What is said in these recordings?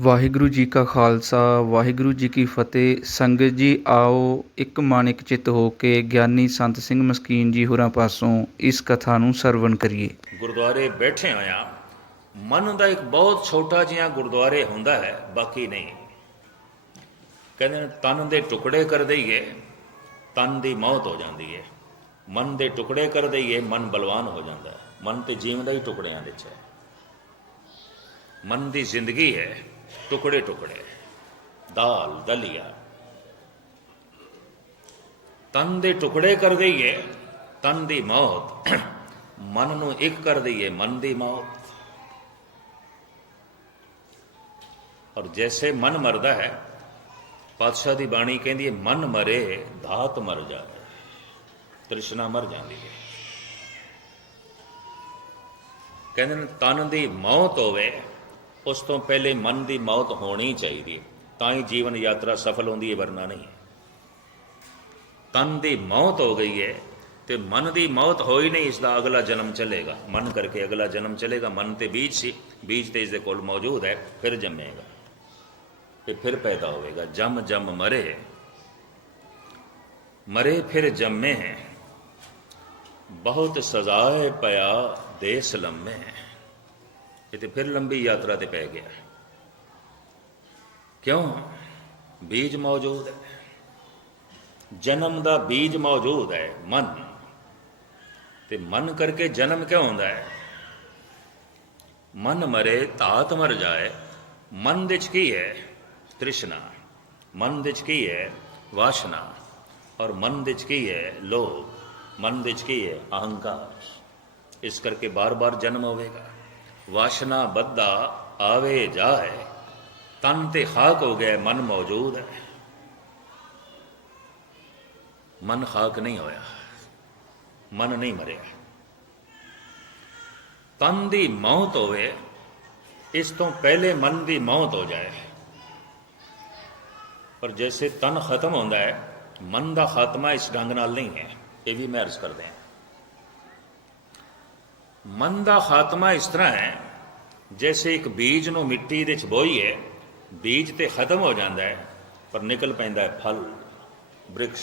ਵਾਹਿਗੁਰੂ ਜੀ ਕਾ ਖਾਲਸਾ, ਵਾਹਿਗੁਰੂ ਜੀ ਕੀ ਫਤਿਹ। ਸੰਗਤ ਜੀ, ਆਓ ਇੱਕ ਮਾਨਿਕ ਚਿੱਤ ਹੋ ਕੇ ਗਿਆਨੀ ਸੰਤ ਸਿੰਘ ਮਸਕੀਨ ਜੀ ਹੋਰਾਂ ਪਾਸੋਂ ਇਸ ਕਥਾ ਨੂੰ ਸਰਵਣ ਕਰੀਏ। ਗੁਰਦੁਆਰੇ ਬੈਠੇ ਹੋਇਆ ਮਨ ਦਾ ਇੱਕ ਬਹੁਤ ਛੋਟਾ ਜਿਹਾ ਗੁਰਦੁਆਰੇ ਹੁੰਦਾ ਹੈ, ਬਾਕੀ ਨਹੀਂ। ਕਹਿੰਦੇ ਨੇ, ਤਨ ਦੇ ਟੁਕੜੇ ਕਰ ਦਈਏ, ਤਨ ਦੀ ਮੌਤ ਹੋ ਜਾਂਦੀ ਹੈ ਮਨ ਦੇ ਟੁਕੜੇ ਕਰ ਦਈਏ, ਮਨ ਬਲਵਾਨ ਹੋ ਜਾਂਦਾ ਹੈ। ਮਨ ਤੇ ਜੀਵਨ ਦਾ ਹੀ ਟੁਕੜਿਆਂ ਵਿੱਚ ਹੈ। ਮਨ ਦੀ ਜ਼ਿੰਦਗੀ ਹੈ। ਟੁਕੜੇ ਟੁਕੜੇ ਦਾਲ ਦਲੀਆ ਤਨ ਦੇ ਟੁਕੜੇ ਕਰ ਦਈਏ ਤਨ ਦੀ ਮੌਤ ਮਨ ਨੂੰ ਇੱਕ ਕਰ ਦਈਏ ਮਨ ਦੀ ਮੌਤ ਔਰ ਜੈਸੇ ਮਨ ਮਰਦਾ ਹੈ ਪਾਤਸ਼ਾਹ ਦੀ ਬਾਣੀ ਕਹਿੰਦੀ ਹੈ ਮਨ ਮਰੇ ਧਾਤ ਮਰ ਜਾਵੇ ਤ੍ਰਿਸ਼ਨਾ ਮਰ ਜਾਂਦੀ ਹੈ ਕਹਿੰਦੇ ਨੇ ਤਨ ਦੀ ਮੌਤ ਹੋਵੇ ਉਸ ਤੋਂ ਪਹਿਲੇ ਮਨ ਦੀ ਮੌਤ ਹੋਣੀ ਚਾਹੀਦੀ ਹੈ। ਤਾਂ ਹੀ ਜੀਵਨ ਯਾਤਰਾ ਸਫਲ ਹੁੰਦੀ ਹੈ, ਵਰਨਾ ਨਹੀਂ ਤਨ ਦੀ ਮੌਤ ਹੋ ਗਈ ਹੈ ਤੇ ਮਨ ਦੀ ਮੌਤ ਹੋਈ ਨਹੀਂ, ਇਸ ਦਾ ਅਗਲਾ ਜਨਮ ਚੱਲੇਗਾ। ਮਨ ਕਰਕੇ ਅਗਲਾ ਜਨਮ ਚੱਲੇਗਾ। ਮਨ ਤੇ ਬੀਜ ਸੀ, ਬੀਜ ਤੇ ਇਸ ਦੇ ਕੋਲ ਮੌਜੂਦ ਹੈ, ਫਿਰ ਜੰਮੇਗਾ। ਤੇ ਫਿਰ ਪੈਦਾ ਹੋਵੇਗਾ। ਜਮ ਜਮ ਮਰੇ। ਮਰੇ, ਫਿਰ ਜੰਮੇ। ਬਹੁਤ ਸਜ਼ਾਏ ਪਿਆ ਦੇਸ ਲੰਮੇ। ਇਹ ਤੇ ਫਿਰ ਲੰਬੀ ਯਾਤਰਾ ਤੇ ਪੈ ਗਿਆ। ਕਿਉਂ? ਬੀਜ ਮੌਜੂਦ ਹੈ। ਜਨਮ ਦਾ ਬੀਜ ਮੌਜੂਦ ਹੈ, ਮਨ। ਤੇ ਮਨ ਕਰਕੇ ਜਨਮ ਕਿਉਂ ਹੁੰਦਾ ਹੈ? ਮਨ ਮਰੇ ਤਾਤ ਮਰ ਜਾਏ, ਮਨ ਵਿੱਚ ਕੀ ਹੈ? ਤ੍ਰਿਸ਼ਨਾ। ਮਨ ਵਿੱਚ ਕੀ ਹੈ? ਵਾਸ਼ਨਾ। ਔਰ ਮਨ ਵਿੱਚ ਕੀ ਹੈ? ਲੋਭ। ਮਨ ਵਿੱਚ ਕੀ ਹੈ? ਅਹੰਕਾਰ। ਇਸ ਕਰਕੇ ਬਾਰ-ਬਾਰ ਜਨਮ ਹੋਵੇਗਾ। ਵਾਸ਼ਨਾ ਬੱਧਾ ਆਵੇ ਜਾਏ, ਤਨ ਤੇ ਖਾਕ ਹੋ ਗਿਆ ਮਨ ਮੌਜੂਦ ਹੈ। ਮਨ ਖਾਕ ਨਹੀਂ ਹੋਇਆ, ਮਨ ਨਹੀਂ ਮਰਿਆ। ਤਨ ਦੀ ਮੌਤ ਹੋਵੇ, ਇਸ ਤੋਂ ਪਹਿਲੇ ਮਨ ਦੀ ਮੌਤ ਹੋ ਜਾਏ। ਪਰ ਜੈਸੇ ਤਨ ਖਤਮ ਹੁੰਦਾ ਹੈ, ਮਨ ਦਾ ਖਾਤਮਾ ਇਸ ਢੰਗ ਨਾਲ ਨਹੀਂ ਹੈ। ਇਹ ਵੀ ਮੈਂ ਅਰਜ਼ ਕਰਦੇ ਹਾਂ। ਮਨ ਦਾ ਖਾਤਮਾ ਇਸ ਤਰ੍ਹਾਂ ਹੈ, ਜੈਸੇ ਇੱਕ ਬੀਜ ਨੂੰ ਮਿੱਟੀ ਦੇ ਵਿੱਚ ਬੋਈਏ ਬੀਜ ਤੇ ਖਤਮ ਹੋ ਜਾਂਦਾ ਹੈ, ਪਰ ਨਿਕਲ ਪੈਂਦਾ ਹੈ ਫਲ, ਬ੍ਰਿਕਸ਼,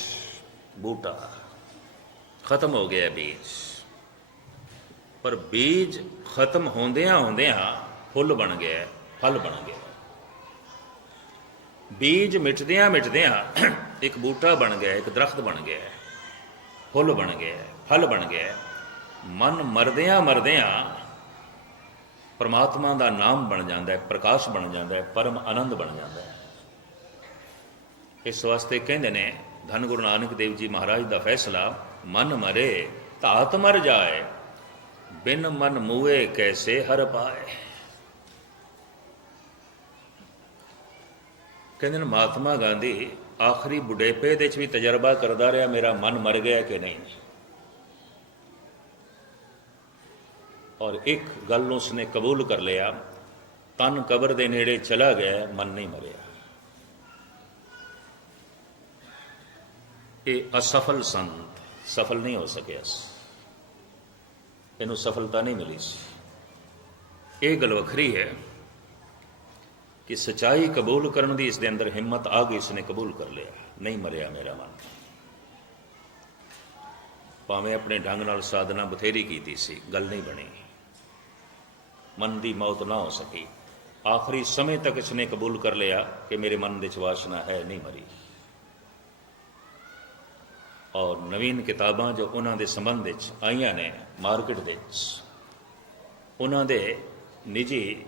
ਬੂਟਾ। ਖਤਮ ਹੋ ਗਿਆ ਬੀਜ। ਪਰ ਬੀਜ ਖਤਮ ਹੁੰਦਿਆਂ ਹੁੰਦਿਆਂ ਫੁੱਲ ਬਣ ਗਿਆ ਫਲ ਬਣ ਗਿਆ ਬੀਜ ਮਿਟਦਿਆਂ ਮਿਟਦਿਆਂ ਇੱਕ ਬੂਟਾ ਬਣ ਗਿਆ ਇੱਕ ਦਰਖਤ ਬਣ ਗਿਆ ਫੁੱਲ ਬਣ ਗਿਆ ਫਲ ਬਣ ਗਿਆ ਮਨ ਮਰਦਿਆਂ ਮਰਦਿਆਂ ਪਰਮਾਤਮਾ ਦਾ ਨਾਮ ਬਣ ਜਾਂਦਾ ਹੈ, ਪ੍ਰਕਾਸ਼ ਬਣ ਜਾਂਦਾ ਹੈ, ਪਰਮ ਆਨੰਦ ਬਣ ਜਾਂਦਾ ਹੈ। ਇਸ ਵਾਸਤੇ ਕਹਿੰਦੇ ਨੇ, ਧੰਨ ਗੁਰੂ ਨਾਨਕ ਦੇਵ ਜੀ ਮਹਾਰਾਜ ਦਾ ਫੈਸਲਾ, ਮਨ ਮਰੇ ਧਾਤ ਮਰ ਜਾਏ, ਬਿਨ ਮਨ ਮੂਏ ਕੈਸੇ ਹਰ ਪਾਏ। ਕਹਿੰਦੇ ਨੇ, ਮਹਾਤਮਾ ਗਾਂਧੀ ਆਖਰੀ ਬੁਢੇਪੇ ਦੇ ਵਿੱਚ ਵੀ ਤਜਰਬਾ ਕਰਦਾ ਰਿਹਾ, ਮੇਰਾ ਮਨ ਮਰ ਗਿਆ ਕਿ ਨਹੀਂ? ਔਰ ਇੱਕ ਗੱਲ ਨੂੰ ਉਸਨੇ ਕਬੂਲ ਕਰ ਲਿਆ, ਤਨ ਕਬਰ ਦੇ ਨੇੜੇ ਚਲਾ ਗਿਆ, ਮਨ ਨਹੀਂ ਮਰਿਆ। ਇਹ ਅਸਫਲ ਸੰਤ, ਸਫਲ ਨਹੀਂ ਹੋ ਸਕਿਆ ਇਹਨੂੰ ਸਫਲਤਾ ਨਹੀਂ ਮਿਲੀ ਸੀ। ਇਹ ਗੱਲ ਵੱਖਰੀ ਹੈ ਕਿ ਸਚਾਈ ਕਬੂਲ ਕਰਨ ਦੀ ਇਸ ਦੇ ਅੰਦਰ ਹਿੰਮਤ ਆ ਗਈ ਇਸਨੇ ਕਬੂਲ ਕਰ ਲਿਆ। ਨਹੀਂ ਮਰਿਆ ਮੇਰਾ ਮਨ। ਭਾਵੇਂ ਆਪਣੇ ਢੰਗ ਨਾਲ ਸਾਧਨਾ ਬਥੇਰੀ ਕੀਤੀ ਸੀ, ਗੱਲ ਨਹੀਂ ਬਣੀ। ਮਨ ਦੀ ਮੌਤ ਨਾ ਹੋ ਸਕੀ। ਆਖਰੀ ਸਮੇਂ ਤੱਕ ਇਸਨੇ ਕਬੂਲ ਕਰ ਲਿਆ ਕਿ ਮੇਰੇ ਮਨ ਦੇ ਵਿੱਚ ਵਾਸ਼ਨਾ ਹੈ, ਨਹੀਂ ਮਰੀ। ਔਰ ਨਵੀਨ ਕਿਤਾਬਾਂ ਜੋ ਉਹਨਾਂ ਦੇ ਸੰਬੰਧ ਵਿੱਚ ਆਈਆਂ ਨੇ ਮਾਰਕੀਟ ਵਿੱਚ, ਉਹਨਾਂ ਦੇ ਨਿੱਜੀ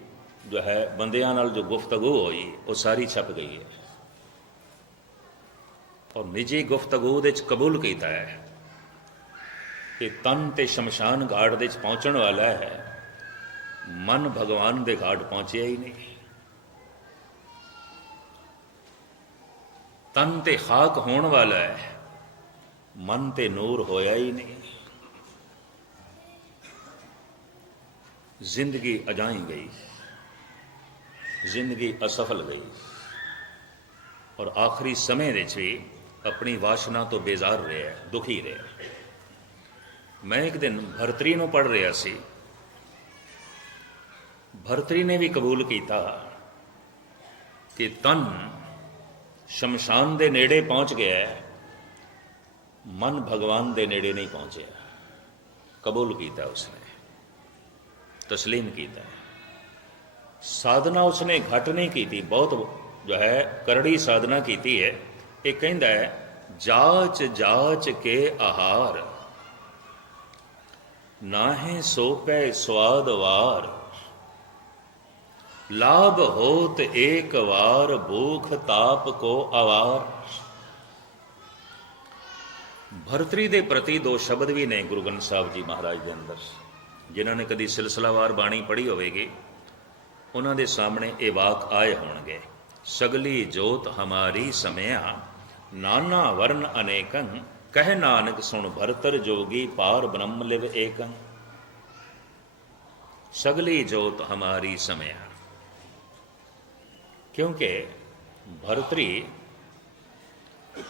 ਜੋ ਹੈ ਬੰਦਿਆਂ ਨਾਲ ਜੋ ਗੁਫ਼ਤਗੂ ਹੋਈ, ਉਹ ਸਾਰੀ ਛਪ ਗਈ ਹੈ। ਔਰ ਨਿੱਜੀ ਗੁਫ਼ਤਗੂ ਦੇ ਵਿੱਚ ਕਬੂਲ ਕੀਤਾ ਹੈ ਕਿ ਤਨ ਤੇ ਸ਼ਮਸ਼ਾਨ ਘਾਟ ਦੇ ਵਿੱਚ ਪਹੁੰਚਣ ਵਾਲਾ ਹੈ। ਮਨ ਭਗਵਾਨ ਦੇ ਘਾਟ ਪਹੁੰਚਿਆ ਹੀ ਨਹੀਂ। ਤਨ ਤੇ ਖਾਕ ਹੋਣ ਵਾਲਾ ਹੈ, ਮਨ ਤੇ ਨੂਰ ਹੋਇਆ ਹੀ ਨਹੀਂ। ਜ਼ਿੰਦਗੀ ਅਜਾਈ ਗਈ, ਜ਼ਿੰਦਗੀ ਅਸਫਲ ਗਈ। ਔਰ ਆਖਰੀ ਸਮੇਂ ਦੇ ਵਿੱਚ ਵੀ ਆਪਣੀ ਵਾਸ਼ਨਾ ਤੋਂ ਬੇਜ਼ਾਰ ਰਿਹਾ, ਦੁਖੀ ਰਿਹਾ। ਮੈਂ ਇੱਕ ਦਿਨ ਭਰਤਰੀ ਨੂੰ ਪੜ ਰਿਹਾ ਸੀ ਭਰਤਰੀ ਨੇ ਵੀ ਕਬੂਲ ਕੀਤਾ ਕਿ ਤਨ ਸ਼ਮਸ਼ਾਨ ਦੇ ਨੇੜੇ ਪਹੁੰਚ ਗਿਆ ਹੈ ਮਨ ਭਗਵਾਨ ਦੇ ਨੇੜੇ ਨਹੀਂ ਪਹੁੰਚਿਆ ਕਬੂਲ ਕੀਤਾ ਉਸਨੇ ਤਸਲੀਮ ਕੀਤਾ ਸਾਧਨਾ ਉਸਨੇ ਘਟ ਨਹੀਂ ਕੀਤੀ ਬਹੁਤ ਜੋ ਹੈ ਕਰੜੀ ਸਾਧਨਾ ਕੀਤੀ ਹੈ ਇਹ ਕਹਿੰਦਾ ਹੈ ਜਾਚ ਜਾਚ ਕੇ ਆਹਾਰ ਨਾਹੇ ਸੋ ਪੈ ਸਵਾਦ ਵਾਰ ਲਾਭ ਹੋਤ ਏਕ ਵਾਰ ਭੂਖ ਤਾਪ ਕੋ ਆਵਾਰ। ਭਰਤਰੀ ਦੇ ਪ੍ਰਤੀ ਦੋ ਸ਼ਬਦ ਵੀ ਨੇ ਗੁਰੂ ਗ੍ਰੰਥ ਸਾਹਿਬ ਜੀ ਮਹਾਰਾਜ ਦੇ ਅੰਦਰ। ਜਿਨ੍ਹਾਂ ਨੇ ਕਦੀ ਸਿਲਸਿਲਾਵਾਰ ਬਾਣੀ ਪੜ੍ਹੀ ਹੋਵੇਗੀ, ਉਹਨਾਂ ਦੇ ਸਾਹਮਣੇ ਇਹ ਵਾਕ ਆਏ ਹੋਣਗੇ। ਸਗਲੀ ਜੋਤ ਹਮਾਰੀ ਸਮਿਆ, ਨਾਨਾ ਵਰਨ ਅਨੇਕੰ, ਕਹਿ ਨਾਨਕ ਸੁਣ ਭਰਤਰ ਜੋਗੀ ਪਾਰ ਬ੍ਰਹਮ ਲਿਵ ਏਕੰ। ਸਗਲੀ ਜੋਤ ਹਮਾਰੀ ਸਮਿਆ ਕਿਉਂਕਿ ਭਰਤਰੀ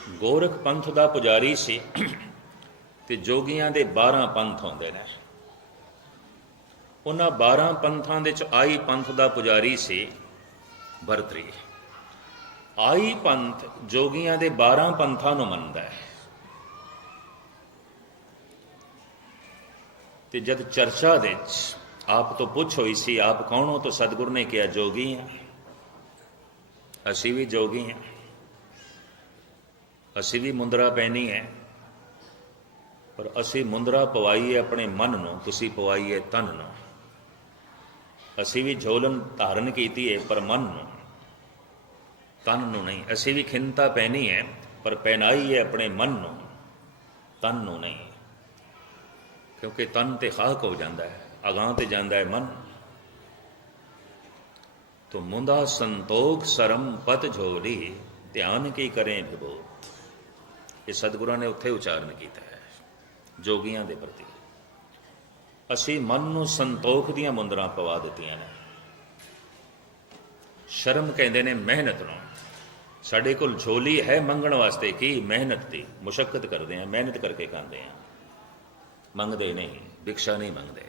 ਗੋਰਖ ਪੰਥ ਦਾ ਪੁਜਾਰੀ ਸੀ ਤੇ ਜੋਗੀਆਂ ਦੇ 12 ਪੰਥ ਹੁੰਦੇ ਨੇ। ਉਹਨਾਂ 12 ਪੰਥਾਂ ਦੇ ਚ ਆਈ ਪੰਥ ਦਾ ਪੁਜਾਰੀ ਸੀ ਭਰਤਰੀ। ਆਈ ਪੰਥ ਜੋਗੀਆਂ ਦੇ 12 ਪੰਥਾਂ ਨੂੰ ਮੰਨਦਾ ਹੈ। ਤੇ ਜਦ ਚਰਚਾ ਦੇ ਵਿੱਚ ਆਪ ਤੋਂ ਪੁੱਛ ਹੋਈ ਸੀ, ਆਪ ਕੌਣ ਹੋ? ਤਾਂ ਸਤਿਗੁਰ ਨੇ ਕਿਹਾ, ਜੋਗੀ ਹਾਂ। ਅਸੀਂ ਵੀ ਜੋਗੀ ਹਾਂ। ਅਸੀਂ ਵੀ ਮੁੰਦਰਾ ਪਹਿਨੀ ਹੈ। ਪਰ ਅਸੀਂ ਮੁੰਦਰਾ ਪਵਾਈਏ ਆਪਣੇ ਮਨ ਨੂੰ, ਤੁਸੀਂ ਪਵਾਈਏ ਤਨ ਨੂੰ। ਅਸੀਂ ਵੀ ਝੋਲਨ ਧਾਰਨ ਕੀਤੀ ਹੈ ਪਰ ਮਨ ਨੂੰ। ਤਨ ਨੂੰ ਨਹੀਂ। ਅਸੀਂ ਵੀ ਖਿੰਤਾ ਪਹਿਨੀ ਹੈ, ਪਰ ਪਹਿਨਾਈ ਹੈ ਆਪਣੇ ਮਨ ਨੂੰ। ਤਨ ਨੂੰ ਨਹੀਂ। ਕਿਉਂਕਿ ਤਨ ਤੇ ਖਾਕ ਹੋ ਜਾਂਦਾ ਹੈ, ਅਗਾਹ ਤੇ ਜਾਂਦਾ ਹੈ ਮਨ। ਤੋ ਮੁੰਦਾ ਸੰਤੋਖ ਸਰਮ ਪਤ ਝੋਲੀ ਧਿਆਨ ਕੀ ਕਰੇ ਵਿਭੂਤ ਇਹ ਸਤਿਗੁਰਾਂ ਨੇ ਉੱਥੇ ਉਚਾਰਨ ਕੀਤਾ ਹੈ ਜੋਗੀਆਂ ਦੇ ਪ੍ਰਤੀ ਅਸੀਂ ਮਨ ਨੂੰ ਸੰਤੋਖ ਦੀਆਂ ਮੁੰਦਰਾਂ ਪਵਾ ਦਿੱਤੀਆਂ ਨੇ ਸ਼ਰਮ ਕਹਿੰਦੇ ਨੇ ਮਿਹਨਤ ਨੂੰ ਸਾਡੇ ਕੋਲ ਝੋਲੀ ਹੈ ਮੰਗਣ ਵਾਸਤੇ ਕੀ ਮਿਹਨਤ ਦੀ ਮੁਸ਼ਕਲ ਕਰਦੇ ਆ ਮਿਹਨਤ ਕਰਕੇ ਖਾਂਦੇ ਆ ਮੰਗਦੇ ਨਹੀਂ ਭਿਕਸ਼ਾ ਨਹੀਂ ਮੰਗਦੇ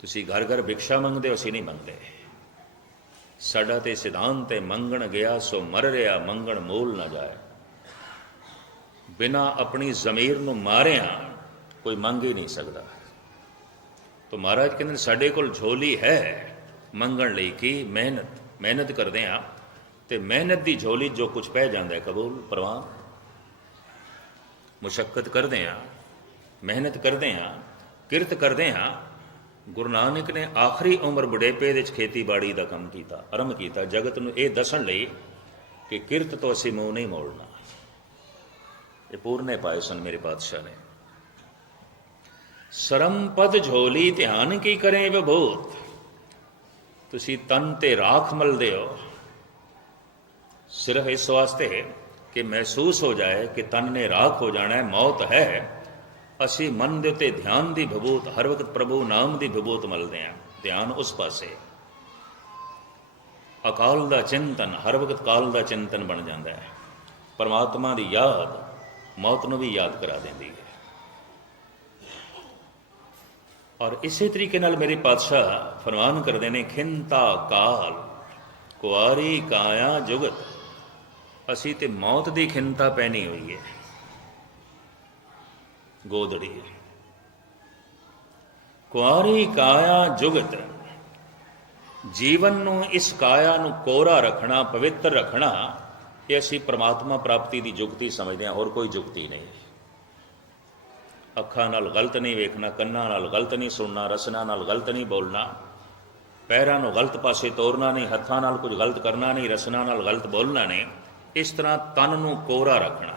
ਤੁਸੀਂ ਘਰ ਘਰ ਭਿਕਸ਼ਾ ਮੰਗਦੇ ਹੋ ਅਸੀਂ ਨਹੀਂ ਮੰਗਦੇ ਸਾਡਾ ਤੇ ਸਿਧਾਂਤ ਹੈ ਮੰਗਣ ਗਿਆ, ਸੋ ਮਰ ਰਿਹਾ, ਮੰਗਣ ਮੋਲ ਨਾ ਜਾਏ। ਬਿਨਾ ਆਪਣੀ ਜ਼ਮੀਰ ਨੂੰ ਮਾਰਿਆ ਕੋਈ ਮੰਗ ਹੀ ਨਹੀਂ ਸਕਦਾ। ਤੋ ਮਹਾਰਾਜ ਕਹਿੰਦੇ ਸਾਡੇ ਕੋਲ ਝੋਲੀ ਹੈ, ਮੰਗਣ ਲਈ ਕੀ ਮਿਹਨਤ? ਮਿਹਨਤ ਕਰਦੇ ਆ ਤੇ ਮਿਹਨਤ ਦੀ ਝੋਲੀ ਜੋ ਕੁਝ ਪੈ ਜਾਂਦਾ ਹੈ, ਕਬੂਲ, ਪ੍ਰਵਾਨ। ਮੁਸ਼ਕਲ ਕਰਦੇ ਆ ਮਿਹਨਤ ਕਰਦੇ ਆ ਕਿਰਤ ਕਰਦੇ ਆ ਗੁਰੂ ਨਾਨਕ ਨੇ ਆਖਰੀ ਉਮਰ ਬੁਢੇਪੇ ਦੇ ਵਿੱਚ ਖੇਤੀਬਾੜੀ ਦਾ ਕੰਮ ਕੀਤਾ, ਆਰੰਭ ਕੀਤਾ। ਜਗਤ ਨੂੰ ਇਹ ਦੱਸਣ ਲਈ ਕਿ ਕਿਰਤ ਤੋਂ ਅਸੀਂ ਮੂੰਹ ਨਹੀਂ ਮੋੜਨਾ। ਇਹ ਪੂਰਨੇ ਪਾਏ ਸਨ ਮੇਰੇ ਪਾਤਸ਼ਾਹ ਨੇ। ਸ਼ਰਮ ਪਦ ਝੋਲੀ ਧਿਆਨ ਕੀ ਕਰੇ ਵਿਭੂਤ? ਤੁਸੀਂ ਤਨ ਤੇ ਰਾਖ ਮਲਦੇ ਹੋ। ਸਿਰਫ ਇਸ ਵਾਸਤੇ ਕਿ ਮਹਿਸੂਸ ਹੋ ਜਾਏ ਕਿ ਤਨ ਨੇ ਰਾਖ ਹੋ ਜਾਣਾ ਹੈ, ਮੌਤ ਹੈ। ਅਸੀਂ ਮਨ ਦੇ ਉੱਤੇ ਧਿਆਨ ਦੀ ਵਿਭੂਤ, ਹਰ ਵਕਤ ਪ੍ਰਭੂ ਨਾਮ ਦੀ ਵਿਭੂਤ ਮਲਦੇ ਹਾਂ। ਧਿਆਨ ਉਸ ਪਾਸੇ। ਅਕਾਲ ਦਾ ਚਿੰਤਨ, ਹਰ ਵਕਤ ਕਾਲ ਦਾ ਚਿੰਤਨ ਬਣ ਜਾਂਦਾ ਹੈ। ਪਰਮਾਤਮਾ ਦੀ ਯਾਦ ਮੌਤ ਨੂੰ ਵੀ ਯਾਦ ਕਰਾ ਦਿੰਦੀ ਹੈ। ਔਰ ਇਸੇ ਤਰੀਕੇ ਨਾਲ ਮੇਰੇ ਪਾਤਸ਼ਾਹ ਫਰਮਾਨ ਕਰਦੇ ਨੇ, ਖਿੰਤਾ ਕਾਲ, ਕੁਆਰੀ ਕਾਇਆ ਜੁਗਤ। ਅਸੀਂ ਤੇ ਮੌਤ ਦੀ ਖਿੰਤਾ ਪੈਣੀ ਹੋਈ ਹੈ। ਗੋਦੜੀ। ਕੁਆਰੀ ਕਾਇਆ ਜੁਗਤ। ਜੀਵਨ ਨੂੰ ਇਸ ਕਾਇਆ ਨੂੰ ਕੋਰਾ ਰੱਖਣਾ, ਪਵਿੱਤਰ ਰੱਖਣਾ, ਇਹ ਅਸੀਂ ਪ੍ਰਮਾਤਮਾ ਪ੍ਰਾਪਤੀ ਦੀ ਜੁਗਤੀ ਸਮਝਦੇ ਹਾਂ, ਹੋਰ ਕੋਈ ਜੁਗਤੀ ਨਹੀਂ। ਅੱਖਾਂ ਨਾਲ ਗਲਤ ਨਹੀਂ ਵੇਖਣਾ, ਕੰਨਾਂ ਨਾਲ ਗਲਤ ਨਹੀਂ ਸੁਣਨਾ, ਰਸਨਾ ਨਾਲ ਗਲਤ ਨਹੀਂ ਬੋਲਣਾ, ਪੈਰਾਂ ਨੂੰ ਗਲਤ ਪਾਸੇ ਤੋਰਨਾ ਨਹੀਂ, ਹੱਥਾਂ ਨਾਲ ਕੁਝ ਗਲਤ ਕਰਨਾ ਨਹੀਂ, ਰਸਨਾ ਨਾਲ ਗਲਤ ਬੋਲਣਾ ਨਹੀਂ, ਇਸ ਤਰ੍ਹਾਂ ਤਨ ਨੂੰ ਕੋਰਾ ਰੱਖਣਾ,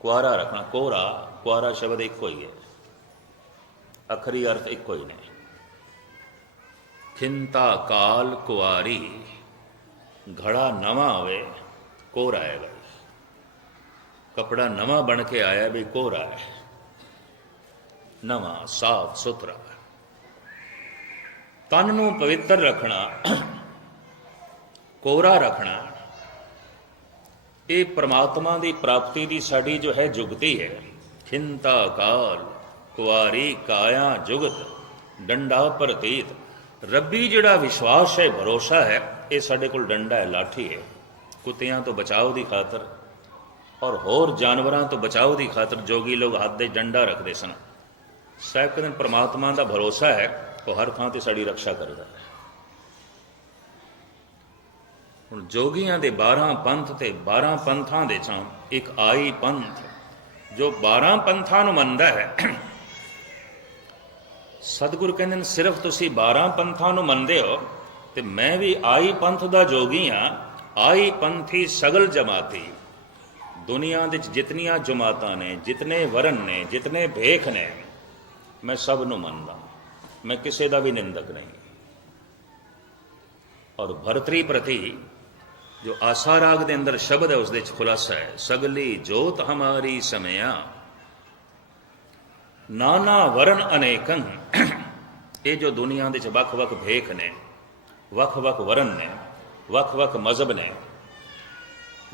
ਕੁਆਰਾ ਰੱਖਣਾ, ਕੋਰਾ ਕੁਆਰਾ ਸ਼ਬਦ ਇੱਕੋ ਹੀ ਹੈ। ਅਖਰੀ ਅਰਥ ਇੱਕੋ ਹੀ ਨੇ। ਖਿੰਤਾ ਕਾਲ ਕੁਆਰੀ, ਘੜਾ ਨਵਾਂ ਹੋਵੇ ਕੋਰਾ ਹੈ ਬਈ। ਕਪੜਾ ਨਵਾਂ ਬਣ ਕੇ ਆਇਆ ਵੀ ਕੋਰਾ ਹੈ। ਨਵਾਂ ਸਾਫ਼ ਸੁਥਰਾ ਤਨ ਨੂੰ ਪਵਿੱਤਰ ਰੱਖਣਾ ਕੋਰਾ ਰੱਖਣਾ, ਇਹ ਪ੍ਰਮਾਤਮਾ ਦੀ ਪ੍ਰਾਪਤੀ ਦੀ ਸਾਡੀ ਜੋ ਹੈ ਜੁਗਤੀ ਹੈ। ਖਿੰਤਾ ਕਾਲ ਕੁਆਰੀ ਕਾਇਆ ਜੁਗਤ, ਡੰਡਾ ਪ੍ਰਤੀਤ। ਰੱਬੀ ਜਿਹੜਾ ਵਿਸ਼ਵਾਸ ਹੈ, ਭਰੋਸਾ ਹੈ, ਇਹ ਸਾਡੇ ਕੋਲ ਡੰਡਾ ਹੈ, ਲਾਠੀ ਹੈ। ਕੁੱਤਿਆਂ ਤੋਂ ਬਚਾਓ ਦੀ ਖਾਤਰ ਔਰ ਹੋਰ ਜਾਨਵਰਾਂ ਤੋਂ ਬਚਾਓ ਦੀ ਖਾਤਰ ਜੋਗੀ ਲੋਕ ਹੱਥ ਦੇ ਡੰਡਾ ਰੱਖਦੇ ਸਨ। ਸਾਹਿਬ ਕਹਿੰਦੇ ਪ੍ਰਮਾਤਮਾ ਦਾ ਭਰੋਸਾ ਹੈ, ਉਹ ਹਰ ਥਾਂ ਤੇ ਸਾਡੀ ਰੱਖਿਆ ਕਰਦਾ ਹੈ। ਹੁਣ ਜੋਗੀਆਂ ਦੇ 12 ਪੰਥ ਤੇ 12 ਪੰਥਾਂ ਦੇ ਚੋਂ ਇੱਕ ਆਈ ਪੰਥ ਜੋ 12 ਪੰਥਾਂ ਨੂੰ ਮੰਨਦਾ ਹੈ, ਸਤਿਗੁਰ ਕਹਿੰਦੇ ਨੇ, ਸਿਰਫ ਤੁਸੀਂ 12 ਪੰਥਾਂ ਨੂੰ ਮੰਨਦੇ ਹੋ, ਤੇ ਮੈਂ ਵੀ ਆਈ ਪੰਥ ਦਾ ਜੋਗੀ ਆ ਆਈ ਪੰਥੀ ਸਗਲ ਜਮਾਤੀ। ਦੁਨੀਆ ਦੇ ਵਿੱਚ ਜਿਤਨੀਆਂ ਜਮਾਤਾਂ ਨੇ, ਜਿਤਨੇ ਵਰਨ ਨੇ, ਜਿਤਨੇ ਭੇਖ ਨੇ, ਮੈਂ ਸਭ ਨੂੰ ਮੰਨਦਾ ਮੈਂ ਕਿਸੇ ਦਾ ਵੀ ਨਿੰਦਕ ਨਹੀਂ। ਔਰ ਭਰਤਰੀ ਪ੍ਰਤੀ ਜੋ ਆਸਾ ਰਾਗ ਦੇ ਅੰਦਰ ਸ਼ਬਦ ਹੈ ਉਸ ਦੇ ਵਿੱਚ ਖੁਲਾਸਾ ਹੈ। ਸਗਲੀ ਜੋਤ ਹਮਾਰੀ ਸਮਿਆ। ਨਾਨਾ ਵਰਨ ਅਨੇਕੰ। ਇਹ ਜੋ ਦੁਨੀਆ ਦੇ ਵਿੱਚ ਵੱਖ-ਵੱਖ ਭੇਖ ਨੇ ਵੱਖ-ਵੱਖ ਵਰਨ ਨੇ ਵੱਖ-ਵੱਖ ਮਜ਼ਹਬ ਨੇ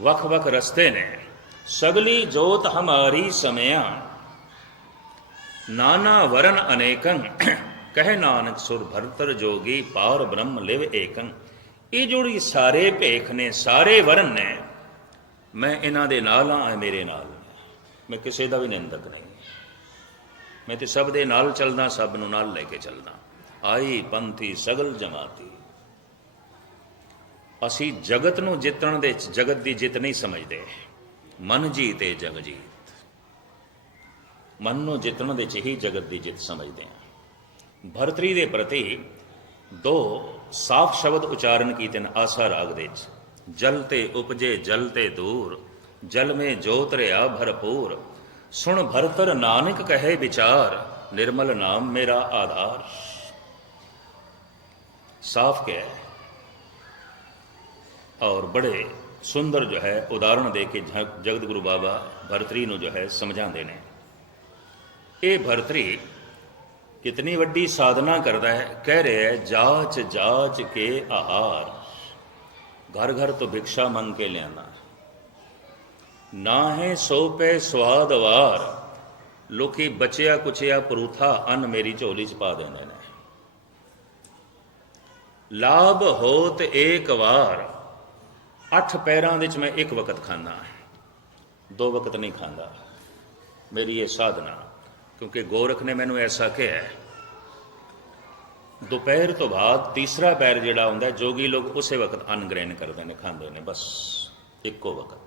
ਵੱਖ-ਵੱਖ ਰਸਤੇ ਨੇ, ਸਗਲੀ ਜੋਤ ਹਮਾਰੀ ਸਮਿਆ। ਨਾਨਾ ਵਰਨ ਅਨੇਕੰ। ਕਹਿ ਨਾਨਕ ਸੁਰ ਭਰਤਰ ਜੋਗੀ ਪਾਰ ਬ੍ਰਹਮ ਲਿਵ ਏਕੰ। ਇਹ ਜਿਹੜੀ ਸਾਰੇ ਭੇਖ ਨੇ, ਸਾਰੇ ਵਰਨ ਨੇ। ਮੈਂ ਇਹਨਾਂ ਦੇ ਨਾਲ ਆ ਇਹ ਮੇਰੇ ਨਾਲ ਮੈਂ ਕਿਸੇ ਦਾ ਵੀ ਨਿੰਦਕ ਨਹੀਂ। ਮੈਂ ਤੇ ਸਭ ਦੇ ਨਾਲ ਚੱਲਦਾ, ਸਭ ਨੂੰ ਨਾਲ ਲੈ ਕੇ ਚੱਲਦਾ। ਆਈ ਪੰਥੀ, ਸਗਲ ਜਮਾਤੀ। ਅਸੀਂ ਜਗਤ ਨੂੰ ਜਿੱਤਣ ਦੇ ਜਗਤ ਦੀ ਜਿੱਤ ਨਹੀਂ ਸਮਝਦੇ। ਮਨ ਜੀਤੇ ਜਗ ਜੀਤ ਮਨ ਨੂੰ ਜਿੱਤਣ ਦੇ ਚ ਹੀ ਜਗਤ ਦੀ ਜਿੱਤ ਸਮਝਦੇ ਹਾਂ। ਭਰਤਰੀ ਦੇ ਪ੍ਰਤੀ ਦੋ ਸਾਫ਼ ਸ਼ਬਦ ਉਚਾਰਨ ਕੀਤੇ ਨੇ ਆਸਾ ਰਾਗ ਦੇ ਵਿੱਚ? ਜਲ ਤੇ ਉਪਜੇ ਜਲ ਤੇ ਦੂਰ, ਜਲ ਮੇ ਜੋਤ ਰਿਆ ਭਰਪੂਰ। ਸੁਣ ਭਰਤਰ ਨਾਨਕ ਕਹੇ ਵਿਚਾਰ, ਨਿਰਮਲ ਨਾਮ ਮੇਰਾ ਆਧਾਰ। ਸਾਫ਼ ਕਹਿ ਔਰ ਬੜੇ ਸੁੰਦਰ ਜੋ ਹੈ, ਉਦਾਹਰਣ ਦੇ ਕੇ ਜਗਤ ਗੁਰੂ ਬਾਬਾ ਭਰਤਰੀ ਨੂੰ ਜੋ ਹੈ ਸਮਝਾਉਂਦੇ ਨੇ। ਇਹ ਭਰਤਰੀ ਕਿਤਨੀ ਵੱਡੀ ਸਾਧਨਾ ਕਰਦਾ ਹੈ, ਕਹਿ ਰਿਹਾ ਹੈ, ਜਾਚ ਜਾਚ ਕੇ ਆਹਾਰ। ਘਰ ਘਰ ਤੋਂ ਭਿਕਸ਼ਾ ਮੰਗ ਕੇ ਲਿਆਂਦਾ। ਨਾ ਹੈ ਸੋ ਪੈ ਸਵਾਦ ਵਾਰ। ਲੋਕੀ ਬਚਿਆ ਕੁਚਿਆ ਪਰੂਥਾ ਅੰਨ ਮੇਰੀ ਝੋਲੀ ਚ ਪਾ ਦਿੰਦੇ ਨੇ। ਲਾਭ ਹੋਤ ਏਕ ਵਾਰ। ਅੱਠ ਪੈਰਾਂ ਦੇ ਵਿੱਚ ਮੈਂ ਇੱਕ ਵਕਤ ਖਾਂਦਾ। ਦੋ ਵਕਤ ਨਹੀਂ ਖਾਂਦਾ। ਮੇਰੀ ਇਹ ਸਾਧਨਾ ਕਿਉਂਕਿ ਗੋਰਖ ਨੇ ਮੈਨੂੰ ਐਸਾ ਕਿਹਾ ਦੁਪਹਿਰ ਤੋਂ ਬਾਅਦ ਤੀਸਰਾ ਪੈਰ ਜਿਹੜਾ ਹੁੰਦਾ ਹੈ, ਜੋਗੀ ਲੋਕ ਉਸੇ ਵਕਤ ਅੰਨ ਗ੍ਰਹਿਣ ਕਰਦੇ ਨੇ ਖਾਂਦੇ ਨੇ ਬਸ ਇੱਕੋ ਵਕਤ।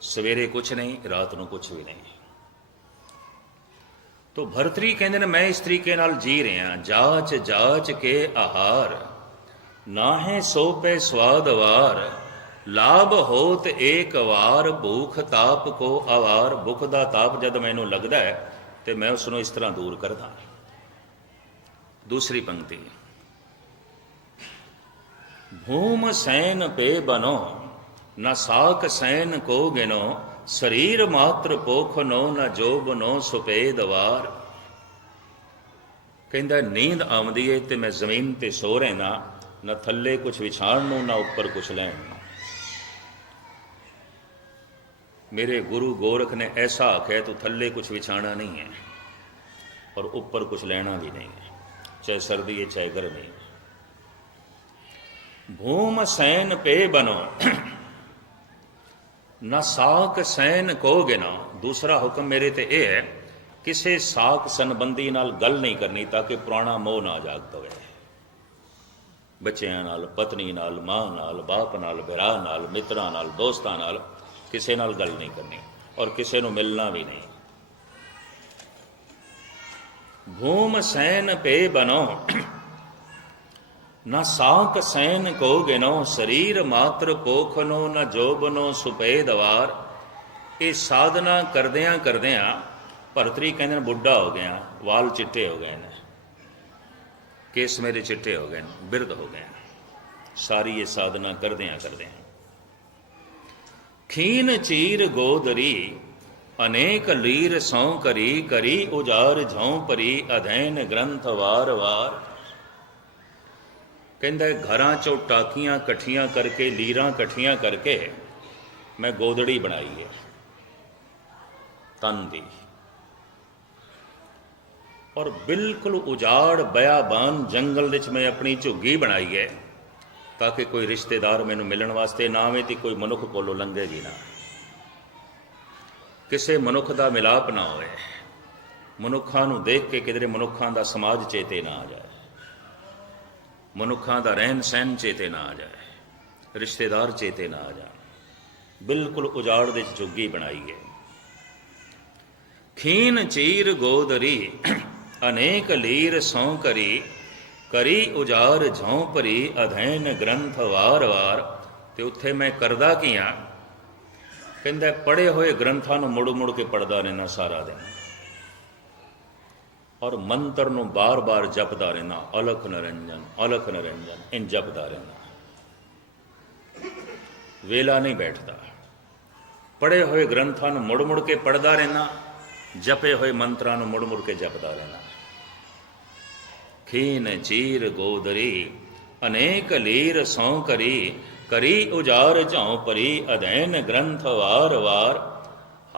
ਸਵੇਰੇ ਕੁਝ ਨਹੀਂ ਰਾਤ ਨੂੰ ਕੁਝ ਵੀ ਨਹੀਂ। ਤੋ ਭਰਤਰੀ ਕਹਿੰਦੇ ਨੇ ਮੈਂ ਇਸ ਤਰੀਕੇ ਨਾਲ ਜੀ ਰਿਹਾ ਜਾਚ ਜਾਚ ਕੇ ਆਹਾਰ ਨਾ ਹੈ ਸੋ ਪੈ ਸਵਾਦ ਵਾਰ ਲਾਭ ਹੋਤ ਏਕ ਵਾਰ, ਭੂਖ ਤਾਪ ਕੋ ਆਵਾਰ ਭੁੱਖ ਦਾ ਤਾਪ ਜਦ ਮੈਨੂੰ ਲੱਗਦਾ ਹੈ, ਤੇ ਮੈਂ ਉਸ ਨੂੰ ਇਸ ਤਰ੍ਹਾਂ ਦੂਰ ਕਰਦਾ ਦੂਸਰੀ ਪੰਕਤੀ। ਭੂਮ ਸੈਨ ਪੇ ਬਨੋ, ਨ ਸਾਕ ਸੈਨ ਕੋ ਗਿਨੋ। ਸਰੀਰ ਮਾਤਰ ਪੋਖ ਨੋ, ਨ ਜੋਬਨੋ ਸੁਪੇਦ ਵਾਰ। ਕਹਿੰਦਾ, ਨੀਂਦ ਆਉਂਦੀ ਏ ਤੇ ਮੈਂ ਜ਼ਮੀਨ ਤੇ ਸੋ ਰਹਿਣਾ ਨਾ ਥੱਲੇ ਕੁਝ ਵਿਛਾਣ ਨੂੰ, ਨਾ ਉੱਪਰ ਕੁਝ ਲੈਣ ਨੂੰ ਮੇਰੇ ਗੁਰੂ ਗੋਰਖ ਨੇ ਐਸਾ ਆਖਿਆ ਤੂੰ ਥੱਲੇ ਕੁਝ ਵਿਛਾਣਾ ਨਹੀਂ ਹੈ ਔਰ ਉੱਪਰ ਕੁਝ ਲੈਣਾ ਵੀ ਨਹੀਂ ਹੈ ਚਾਹੇ ਸਰਦੀ ਹੈ ਚਾਹੇ ਗਰਮੀ ਹੈ ਭੂਮ ਸੈਨ ਪੇ ਬਨੋ ਨਾ ਸਾਕ ਸੈਨ ਕੋ ਗਿਨਾ ਦੂਸਰਾ ਹੁਕਮ ਮੇਰੇ ਤੇ ਇਹ ਹੈ ਕਿਸੇ ਸਾਕ ਸੰਬੰਧੀ ਨਾਲ ਗੱਲ ਨਹੀਂ ਕਰਨੀ ਤਾਂ ਕਿ ਪੁਰਾਣਾ ਮੋਹ ਨਾ ਜਾਗ ਪਵੇ ਬੱਚਿਆਂ ਨਾਲ ਪਤਨੀ ਨਾਲ ਮਾਂ ਨਾਲ ਬਾਪ ਨਾਲ ਭਰਾ ਨਾਲ ਮਿੱਤਰਾਂ ਨਾਲ ਦੋਸਤਾਂ ਨਾਲ ਕਿਸੇ ਨਾਲ ਗੱਲ ਨਹੀਂ ਕਰਨੀ ਔਰ ਕਿਸੇ ਨੂੰ ਮਿਲਣਾ ਵੀ ਨਹੀਂ। ਭੂਮ ਸੈਨ ਪੇ ਬਨੋ ਨਾ ਸਾਕ ਸੈਨ ਕੋ ਗਿਨੋ, ਸਰੀਰ ਮਾਤਰ ਪੋਖਨੋ, ਨ ਜੋਬਨੋ ਸੁਪੇਦਵਾਰ ਇਹ ਸਾਧਨਾ ਕਰਦਿਆਂ ਕਰਦਿਆਂ ਭਰਤਰੀ ਕਹਿੰਦੇ ਨੇ ਬੁੱਢਾ ਹੋ ਗਿਆ, ਵਾਲ ਚਿੱਟੇ ਹੋ ਗਏ ਨੇ, ਕੇਸ ਮੇਰੇ ਚਿੱਟੇ ਹੋ ਗਏ ਨੇ, ਬਿਰਧ ਹੋ ਗਏ ਸਾਰੀ ਇਹ ਸਾਧਨਾ ਕਰਦਿਆਂ ਕਰਦਿਆਂ। ਖੀਨ ਚੀਰ ਗੋਦਰੀ, ਅਨੇਕ ਲੀਰ ਸੌ ਕਰੀ ਕਰੀ ਉਜਾਰ ਝਉ ਪਰੀ ਅਧੈਨ ਗ੍ਰੰਥ ਵਾਰ ਵਾਰ। ਕਹਿੰਦਾ ਘਰਾਂ ਚੋਂ ਟਾਕੀਆਂ ਇਕੱਠੀਆਂ ਕਰਕੇ, ਲੀਰਾਂ ਇਕੱਠੀਆਂ ਕਰਕੇ ਮੈਂ ਗੋਦੜੀ ਬਣਾਈ ਹੈ। ਤਨ ਦੀ। ਔਰ ਬਿਲਕੁਲ ਉਜਾੜ, ਬਿਆਬਾਨ ਜੰਗਲ ਵਿੱਚ ਮੈਂ ਆਪਣੀ ਝੁੱਗੀ ਬਣਾਈ ਹੈ। ਤਾਂ ਕਿ ਕੋਈ ਰਿਸ਼ਤੇਦਾਰ ਮੈਨੂੰ ਮਿਲਣ ਵਾਸਤੇ ਨਾ ਆਵੇ ਤੇ ਕੋਈ ਮਨੁੱਖ ਕੋਲੋਂ ਲੰਘੇ ਜੀ ਨਾ। ਕਿਸੇ ਮਨੁੱਖ ਦਾ ਮਿਲਾਪ ਨਾ ਹੋਵੇ। ਮਨੁੱਖਾਂ ਨੂੰ ਦੇਖ ਕੇ ਕਿਧਰੇ ਮਨੁੱਖਾਂ ਦਾ ਸਮਾਜ ਚੇਤੇ ਨਾ ਆ ਜਾਏ। ਮਨੁੱਖਾਂ ਦਾ ਰਹਿਣ ਸਹਿਣ ਚੇਤੇ ਨਾ ਆ ਜਾਏ। ਰਿਸ਼ਤੇਦਾਰ ਚੇਤੇ ਨਾ ਆ ਜਾਣ। ਬਿਲਕੁਲ ਉਜਾੜ ਦੇ ਜੁੱਗੀ ਝੁੱਗੀ ਬਣਾਈ ਹੈ ਖੀਨ ਚੀਰ ਗੋਦਰੀ, ਅਨੇਕ ਲੀਰ ਸੌ ਕਰੀ ਕਰੀ ਉਜਾਰ ਝੌਂ ਭਰੀ ਅਧੈਨ ਗ੍ਰੰਥ ਵਾਰ ਵਾਰ। ਤੇ ਉੱਥੇ ਮੈਂ ਕਰਦਾ ਕੀ ਆ? ਕਹਿੰਦਾ ਪੜੇ ਹੋਏ ਗ੍ਰੰਥਾਂ ਨੂੰ ਮੁੜ ਮੁੜ ਕੇ ਪੜਦਾ ਰਹਿਣਾ ਸਾਰਾ ਦਿਨ। ਔਰ ਮੰਤਰ ਨੂੰ ਬਾਰ-ਬਾਰ ਜਪਦਾ ਰਹਿਣਾ ਅਲਖ ਨਿਰੰਜਨ ਅਲਖ ਨਿਰੰਜਨ ਇਨ ਜਪਦਾ ਰਹਿਣਾ ਵੇਲਾ ਨਹੀਂ ਬੈਠਦਾ। ਪੜੇ ਹੋਏ ਗ੍ਰੰਥਾਂ ਨੂੰ ਮੁੜ ਮੁੜ ਕੇ ਪੜਦਾ ਰਹਿਣਾ ਜਪੇ ਹੋਏ ਮੰਤਰਾਂ ਨੂੰ ਮੁੜ ਮੁੜ ਕੇ ਜਪਦਾ ਰਹਿਣਾ ਖੀਨ ਚੀਰ ਗੋਦਰੀ, ਅਨੇਕ ਲੀਰ ਸੌ ਕਰੀ ਕਰੀ ਉਜਾਰ ਝਾਉ ਪਰੀ ਅਧੈਨ ਗ੍ਰੰਥ ਵਾਰ ਵਾਰ।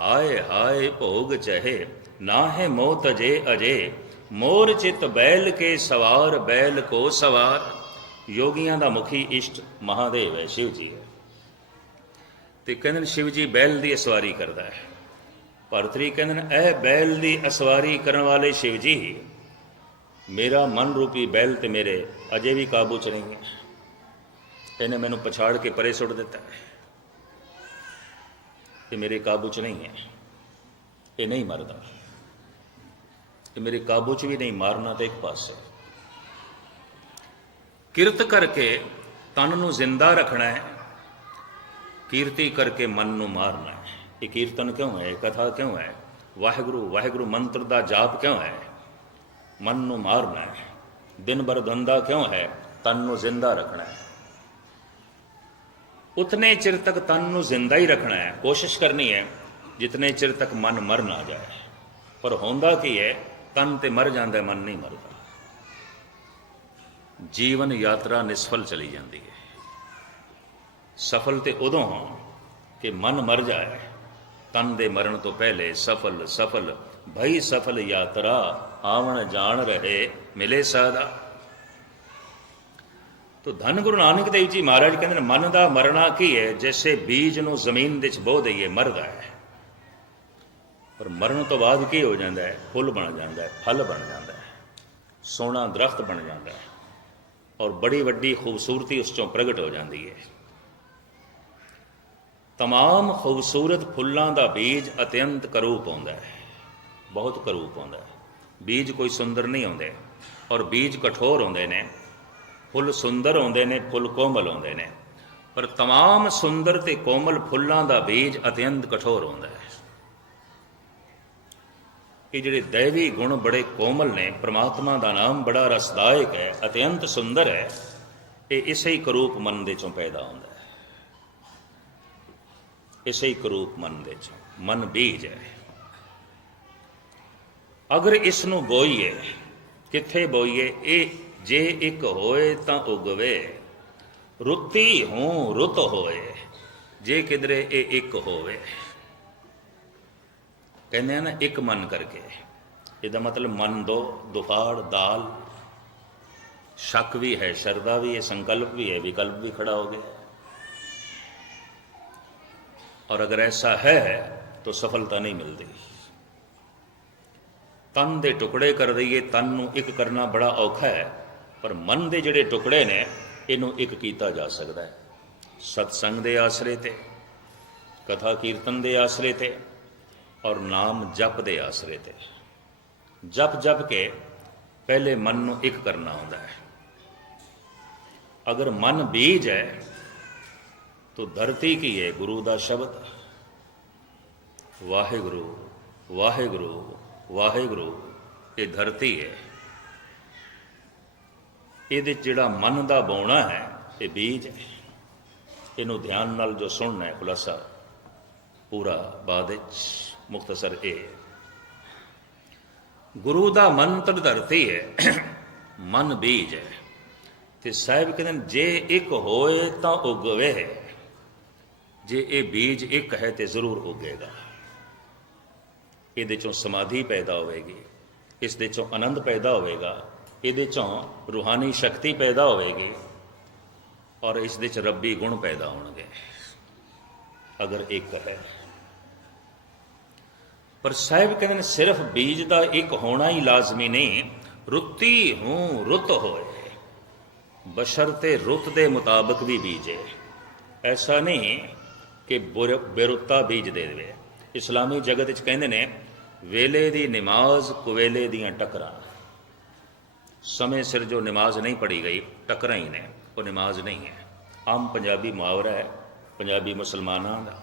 ਹਾਏ ਹਾਏ ਭੋਗ ਚਹੇ, ਨਾਹਿ ਮੋ ਤਜੇ ਅਜੇ, ਮੋਰ ਚਿਤ ਬੈਲ ਕੇ ਸਵਾਰ, ਬੈਲ ਕੋ ਸਵਾਰ। ਯੋਗੀਆਂ ਦਾ ਮੁਖੀ ਇਸ਼ਟ ਮਹਾਦੇਵ ਹੈ, ਸ਼ਿਵ ਜੀ ਹੈ। ਤੇ ਕਹਿੰਦੇ ਨੇ ਸ਼ਿਵ ਜੀ ਬੈਲ ਦੀ ਅਸਵਾਰੀ ਕਰਦਾ ਹੈ। ਭਰਤਰੀ ਕਹਿੰਦੇ ਨੇ, ਇਹ ਬੈਲ ਦੀ ਅਸਵਾਰੀ ਕਰਨ ਵਾਲੇ ਸ਼ਿਵ ਜੀ ਮੇਰਾ ਮਨ ਰੂਪੀ ਬੈਲ ਤੇ ਮੇਰੇ ਅਜੇ ਵੀ ਕਾਬੂ ਚ ਨਹੀਂ ਹੈ। ਇਹਨੇ ਮੈਨੂੰ ਪਛਾੜ ਕੇ ਪਰੇ ਸੁੱਟ ਦਿੱਤਾ ਹੈ ਇਹ ਮੇਰੇ ਕਾਬੂ ਚ ਨਹੀਂ ਹੈ। ਇਹ ਨਹੀਂ ਮਰਦਾ। ਇਹ ਮੇਰੇ ਕਾਬੂ ਚ ਵੀ ਨਹੀਂ ਮਾਰਨਾ ਤੇ ਇੱਕ ਪਾਸੇ। ਕਿਰਤ ਕਰਕੇ ਤਨ ਨੂੰ ਜ਼ਿੰਦਾ ਰੱਖਣਾ ਹੈ, ਕੀਰਤੀ ਕਰਕੇ ਮਨ ਨੂੰ ਮਾਰਨਾ ਹੈ। ਇਹ ਕੀਰਤਨ ਕਿਉਂ ਹੈ? ਇਹ ਕਥਾ ਕਿਉਂ ਹੈ? ਵਾਹਿਗੁਰੂ ਵਾਹਿਗੁਰੂ ਮੰਤਰ ਦਾ ਜਾਪ ਕਿਉਂ ਹੈ? ਮਨ ਨੂੰ ਮਾਰਨਾ ਹੈ ਦਿਨ ਭਰ ਧੰਦਾ ਕਿਉਂ ਹੈ? ਤਨ ਨੂੰ ਜ਼ਿੰਦਾ ਰੱਖਣਾ ਹੈ। ਉਤਨੇ ਚਿਰ ਤੱਕ ਤਨ ਨੂੰ ਜ਼ਿੰਦਾ ਹੀ ਰੱਖਣਾ ਹੈ। ਕੋਸ਼ਿਸ਼ ਕਰਨੀ ਹੈ, ਜਿਤਨੇ ਚਿਰ ਤੱਕ ਮਨ ਮਰ ਨਾ ਜਾਏ। ਪਰ ਹੁੰਦਾ ਕੀ ਹੈ, ਤਨ ਤੇ ਮਰ ਜਾਂਦਾ ਮਨ ਨਹੀਂ ਮਰਦਾ। ਜੀਵਨ ਯਾਤਰਾ ਨਿਸਫਲ ਚਲੀ ਜਾਂਦੀ ਹੈ। ਸਫਲ ਤੇ ਉਦੋਂ ਹਾਂ ਕਿ ਮਨ ਮਰ ਜਾਏ। ਤਨ ਦੇ ਮਰਨ ਤੋਂ ਪਹਿਲੇ ਸਫਲ ਸਫਲ, ਭਈ ਸਫਲ ਯਾਤਰਾ ਆਵਣ ਜਾਣ ਰਹੇ ਮਿਲੇ ਸਾਦਾ। ਤੋ ਧੰਨ ਗੁਰੂ ਨਾਨਕ ਦੇਵ ਜੀ ਮਹਾਰਾਜ ਕਹਿੰਦੇ ਨੇ, ਮਨ ਦਾ ਮਰਨਾ ਕੀ ਹੈ? ਜੈਸੇ ਬੀਜ ਨੂੰ ਜ਼ਮੀਨ ਵਿੱਚ ਬੋ ਦਈਏ, ਮਰਦਾ ਹੈ। ਪਰ ਮਰਨ ਤੋਂ ਬਾਅਦ ਕੀ ਹੋ ਜਾਂਦਾ ਹੈ? ਫੁੱਲ ਬਣ ਜਾਂਦਾ ਹੈ, ਫਲ ਬਣ ਜਾਂਦਾ ਹੈ, ਸੋਹਣਾ ਦਰਖਤ ਬਣ ਜਾਂਦਾ ਹੈ ਔਰ ਬੜੀ ਵੱਡੀ ਖੂਬਸੂਰਤੀ ਉਸ ਚੋਂ ਪ੍ਰਗਟ ਹੋ ਜਾਂਦੀ ਹੈ। ਤਮਾਮ ਖੂਬਸੂਰਤ ਫੁੱਲਾਂ ਦਾ ਬੀਜ ਅਤਿਅੰਤ ਕਰੂਪ ਆਉਂਦਾ ਹੈ, ਬਹੁਤ ਕਰੂਪ ਆਉਂਦਾ ਹੈ। ਬੀਜ ਕੋਈ ਸੁੰਦਰ ਨਹੀਂ ਆਉਂਦੇ ਔਰ ਬੀਜ ਕਠੋਰ ਹੁੰਦੇ ਨੇ, ਫੁੱਲ ਸੁੰਦਰ ਆਉਂਦੇ ਨੇ, ਫੁੱਲ ਕੋਮਲ ਆਉਂਦੇ ਨੇ। ਪਰ ਤਮਾਮ ਸੁੰਦਰ ਤੇ ਕੋਮਲ ਫੁੱਲਾਂ ਦਾ ਬੀਜ ਅਤਿਅੰਤ ਕਠੋਰ ਹੁੰਦਾ ਹੈ। ਇਹ ਜਿਹੜੇ ਦੇਵੀ ਗੁਣ ਬੜੇ ਕੋਮਲ ਨੇ, ਪ੍ਰਮਾਤਮਾ ਦਾ ਨਾਮ ਬੜਾ ਰਸਦਾਇਕ ਹੈ, ਅਤਿਅੰਤ ਸੁੰਦਰ ਹੈ, ਇਹ ਇਸੇ ਹੀ ਕਰੂਪ ਮਨ ਦੇ ਚੋਂ ਪੈਦਾ ਹੁੰਦਾ ਹੈ। ਇਸੇ ਹੀ ਕਰੂਪ ਮਨ ਦੇ ਚੋਂ, ਮਨ ਬੀਜ ਹੈ। ਅਗਰ ਇਸ ਨੂੰ ਬੋਈਏ ਕਿੱਥੇ ਬੋਈਏ ਇਹ ਜੇ ਇੱਕ ਹੋਏ ਤਾਂ ਉਗਵੇ ਰੁੱਤੀ ਹੂੰ ਰੁੱਤ ਹੋਏ ਜੇ ਕਿਧਰੇ ਇਹ ਇੱਕ ਹੋਵੇ ਕਹਿੰਦੇ ਆ ਨਾ ਇੱਕ ਮਨ ਕਰਕੇ ਇਹਦਾ ਮਤਲਬ ਮਨ ਦੋ ਦੁਫਾੜ ਦਾਲ ਸ਼ੱਕ ਵੀ ਹੈ ਸ਼ਰਦਾ ਵੀ ਹੈ ਸੰਕਲਪ ਵੀ ਹੈ ਵਿਕਲਪ ਵੀ ਖੜਾ ਹੋ ਗਿਆ और अगर ऐसा है तो सफलता नहीं मिलती ਤਨ ਦੇ ਟੁਕੜੇ ਕਰ ਦਈਏ, ਤਨ ਨੂੰ ਇੱਕ ਕਰਨਾ ਬੜਾ ਔਖਾ ਹੈ। ਪਰ ਮਨ ਦੇ ਜਿਹੜੇ ਟੁਕੜੇ ਨੇ, ਇਹਨੂੰ ਇੱਕ ਕੀਤਾ ਜਾ ਸਕਦਾ ਹੈ। ਸਤਸੰਗ ਦੇ ਆਸਰੇ ਤੇ, ਕਥਾ ਕੀਰਤਨ ਦੇ ਆਸਰੇ ਤੇ ਔਰ ਨਾਮ ਜਪ ਦੇ ਆਸਰੇ ਤੇ। ਜਪ ਜਪ ਕੇ ਪਹਿਲੇ ਮਨ ਨੂੰ ਇੱਕ ਕਰਨਾ ਹੁੰਦਾ ਹੈ। ਅਗਰ ਮਨ ਬੀਜ ਹੈ, ਤੋ ਧਰਤੀ ਕੀ ਹੈ? ਗੁਰੂ ਦਾ ਸ਼ਬਦ। ਵਾਹਿਗੁਰੂ ਵਾਹਿਗੁਰੂ ਵਾਹਿਗੁਰੂ ਇਹ ਧਰਤੀ ਹੈ। ਇਹਦੇ ਜਿਹੜਾ ਮਨ ਦਾ ਬੋਣਾ ਹੈ ਇਹ ਬੀਜ ਹੈ। ਇਹਨੂੰ ਧਿਆਨ ਨਾਲ ਜੋ ਸੁਣਨਾ ਹੈ ਖੁਲਾਸਾ ਪੂਰਾ ਬਾਅਦ ਵਿੱਚ ਮੁਖਤਸਰ ਇਹ ਹੈ। ਗੁਰੂ ਦਾ ਮੰਤਰ ਧਰਤੀ ਹੈ ਮਨ ਬੀਜ ਹੈ। ਤੇ ਸਾਹਿਬ ਕਹਿੰਦੇ ਨੇ, ਜੇ ਇੱਕ ਹੋਏ ਤਾਂ ਉਗਵੇ ਜੇ ਇਹ ਬੀਜ ਇੱਕ ਹੈ ਤੇ ਜ਼ਰੂਰ ਉਗੇਗਾ। ਇਹਦੇ ਚੋਂ ਸਮਾਧੀ ਪੈਦਾ ਹੋਵੇਗੀ ਇਸ ਦੇ ਚੋਂ ਆਨੰਦ ਪੈਦਾ ਹੋਵੇਗਾ, ਇਹਦੇ ਚੋਂ ਰੂਹਾਨੀ ਸ਼ਕਤੀ ਪੈਦਾ ਹੋਵੇਗੀ ਔਰ ਇਸ ਦੇ ਚ ਰੱਬੀ ਗੁਣ ਪੈਦਾ ਹੋਣਗੇ। ਅਗਰ ਇੱਕ ਹੈ। ਪਰ ਸਾਹਿਬ ਕਹਿੰਦੇ ਨੇ ਸਿਰਫ ਬੀਜ ਦਾ ਇੱਕ ਹੋਣਾ ਹੀ ਲਾਜ਼ਮੀ ਨਹੀਂ, ਰੁੱਤੀ ਹੂੰ ਰੁੱਤ ਹੋਏ। ਬਸ਼ਰ ਬਸ਼ਰਤੇ ਰੁੱਤ ਦੇ ਮੁਤਾਬਕ ਵੀ ਬੀਜੇ। ਐਸਾ ਨਹੀਂ ਕਿ ਬੁਰ- ਬੇਰੁੱਤਾ ਬੀਜ ਦੇ ਦੇਵੇ। ਇਸਲਾਮੀ ਜਗਤ ਵਿੱਚ ਕਹਿੰਦੇ ਨੇ ਵੇਲੇ ਦੀ ਨਮਾਜ਼ ਕੁਵੇਲੇ ਦੀਆਂ ਟਕਰਾਂ ਸਮੇਂ ਸਿਰ ਜੋ ਨਮਾਜ਼ ਨਹੀਂ ਪੜੀ ਗਈ ਟਕਰਾਂ ਹੀ ਨੇ ਉਹ ਨਮਾਜ਼ ਨਹੀਂ ਹੈ ਆਮ ਪੰਜਾਬੀ ਮੁਹਾਵਰਾ ਹੈ ਪੰਜਾਬੀ ਮੁਸਲਮਾਨਾਂ ਦਾ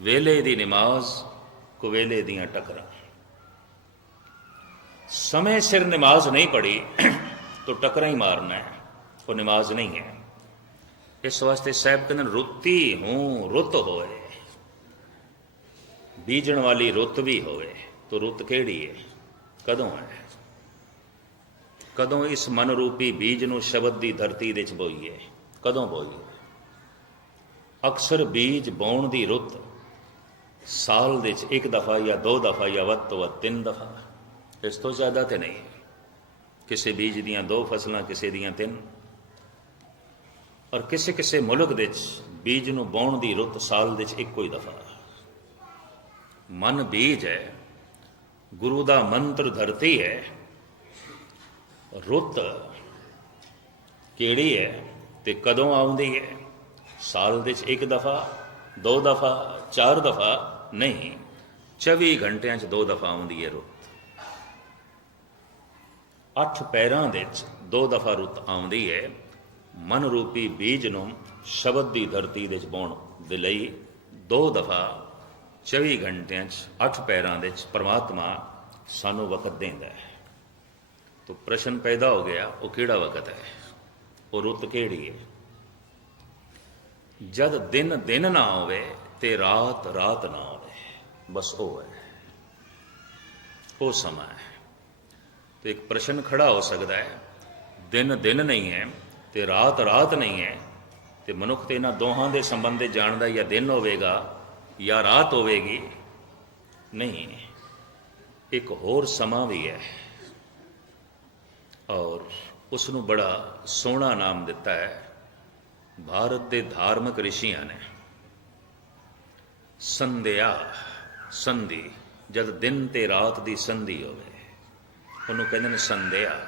ਵੇਲੇ ਦੀ ਨਮਾਜ਼ ਕੁਵੇਲੇ ਦੀਆਂ ਟਕਰਾਂ ਸਮੇਂ ਸਿਰ ਨਮਾਜ਼ ਨਹੀਂ ਪੜੀ ਤਾਂ ਟਕਰਾਂ ਹੀ ਮਾਰਨਾ ਹੈ ਉਹ ਨਮਾਜ਼ ਨਹੀਂ ਹੈ ਇਸ ਵਾਸਤੇ ਸਾਹਿਬ ਕਹਿੰਦੇ ਨੇ, ਰੁੱਤੀ ਹੂੰ ਰੁੱਤ ਹੋਏ ਬੀਜਣ ਵਾਲੀ ਰੁੱਤ ਵੀ ਹੋਵੇ, ਤਾਂ ਰੁੱਤ ਕਿਹੜੀ ਹੈ ਕਦੋਂ ਹੈ ਕਦੋਂ ਇਸ ਮਨ ਰੂਪੀ ਬੀਜ ਨੂੰ ਸ਼ਬਦ ਦੀ ਧਰਤੀ ਦੇ ਵਿੱਚ ਬੋਈਏ? ਕਦੋਂ ਬੋਈਏ? ਅਕਸਰ ਬੀਜ ਬੋਣ ਦੀ ਰੁੱਤ ਸਾਲ ਦੇ ਵਿੱਚ ਇੱਕ ਦਫਾ ਜਾਂ ਦੋ ਦਫਾ ਜਾਂ ਵੱਧ ਤੋਂ ਵੱਧ ਤਿੰਨ ਦਫਾ। ਇਸ ਤੋਂ ਜ਼ਿਆਦਾ ਤੇ ਨਹੀਂ। ਕਿਸੇ ਬੀਜ ਦੀਆਂ ਦੋ ਫਸਲਾਂ, ਕਿਸੇ ਦੀਆਂ ਤਿੰਨ। ਔਰ ਕਿਸੇ ਕਿਸੇ ਮੁਲਕ ਦੇ ਵਿੱਚ ਬੀਜ ਨੂੰ ਬੋਣ ਦੀ ਰੁੱਤ ਸਾਲ ਦੇ ਵਿੱਚ ਇੱਕੋ ਹੀ ਦਫਾ। ਮਨ ਬੀਜ ਹੈ, ਗੁਰੂ ਦਾ ਮੰਤਰ ਧਰਤੀ ਹੈ, ਰੁੱਤ ਕਿਹੜੀ ਹੈ ਤੇ ਕਦੋਂ ਆਉਂਦੀ ਹੈ? ਸਾਲ ਦੇ ਵਿੱਚ ਇੱਕ ਦਫਾ, ਦੋ ਦਫਾ, ਚਾਰ ਦਫਾ ਨਹੀਂ 24 ਘੰਟਿਆਂ 'ਚ ਦੋ ਦਫਾ ਆਉਂਦੀ ਹੈ ਰੁੱਤ। ਅੱਠ ਪੈਰਾਂ ਦੇ ਵਿੱਚ ਦੋ ਦਫਾ ਰੁੱਤ ਆਉਂਦੀ ਹੈ, ਮਨ ਰੂਪੀ ਬੀਜ ਨੂੰ ਸ਼ਬਦ ਦੀ ਧਰਤੀ ਦੇ ਵਿੱਚ ਪਾਉਣ ਦੇ ਲਈ ਦੋ ਦਫਾ 24 ਘੰਟਿਆਂ 'ਚ, ਅੱਠ ਪੈਰਾਂ ਦੇ 'ਚ ਪ੍ਰਮਾਤਮਾ ਸਾਨੂੰ ਵਕਤ ਦਿੰਦਾ ਹੈ। ਤੋ ਪ੍ਰਸ਼ਨ ਪੈਦਾ ਹੋ ਗਿਆ, ਉਹ ਕਿਹੜਾ ਵਕਤ ਹੈ? ਉਹ ਰੁੱਤ ਕਿਹੜੀ ਹੈ? ਜਦ ਦਿਨ ਦਿਨ ਨਾ ਹੋਵੇ ਤੇ ਰਾਤ ਰਾਤ ਨਾ ਹੋਵੇ, ਬਸ ਉਹ ਹੈ। ਉਹ ਸਮਾਂ ਹੈ। ਤੇ ਇੱਕ ਪ੍ਰਸ਼ਨ ਖੜਾ ਹੋ ਸਕਦਾ ਹੈ, ਦਿਨ ਦਿਨ ਨਹੀਂ ਹੈ ਤੇ ਰਾਤ ਰਾਤ ਨਹੀਂ ਹੈ ਤੇ ਮਨੁੱਖ ਤੇ ਇਹਨਾਂ ਦੋਹਾਂ ਦੇ ਸੰਬੰਧੇ ਜਾਣਦਾ ਜਾਂ ਦਿਨ ਹੋਵੇਗਾ ਜਾਂ ਰਾਤ ਹੋਵੇਗੀ? ਨਹੀਂ, ਇੱਕ ਹੋਰ ਸਮਾਂ ਵੀ ਹੈ। ਔਰ ਉਸ ਨੂੰ ਬੜਾ ਸੋਹਣਾ ਨਾਮ ਦਿੱਤਾ ਹੈ। ਭਾਰਤ ਦੇ ਧਾਰਮਿਕ ਰਿਸ਼ੀਆਂ ਨੇ। ਸੰਧਿਆ, ਸੰਧੀ, ਜਦ ਦਿਨ ਤੇ ਰਾਤ ਦੀ ਸੰਧੀ ਹੋਵੇ। ਉਹਨੂੰ ਕਹਿੰਦੇ ਨੇ ਸੰਧਿਆ।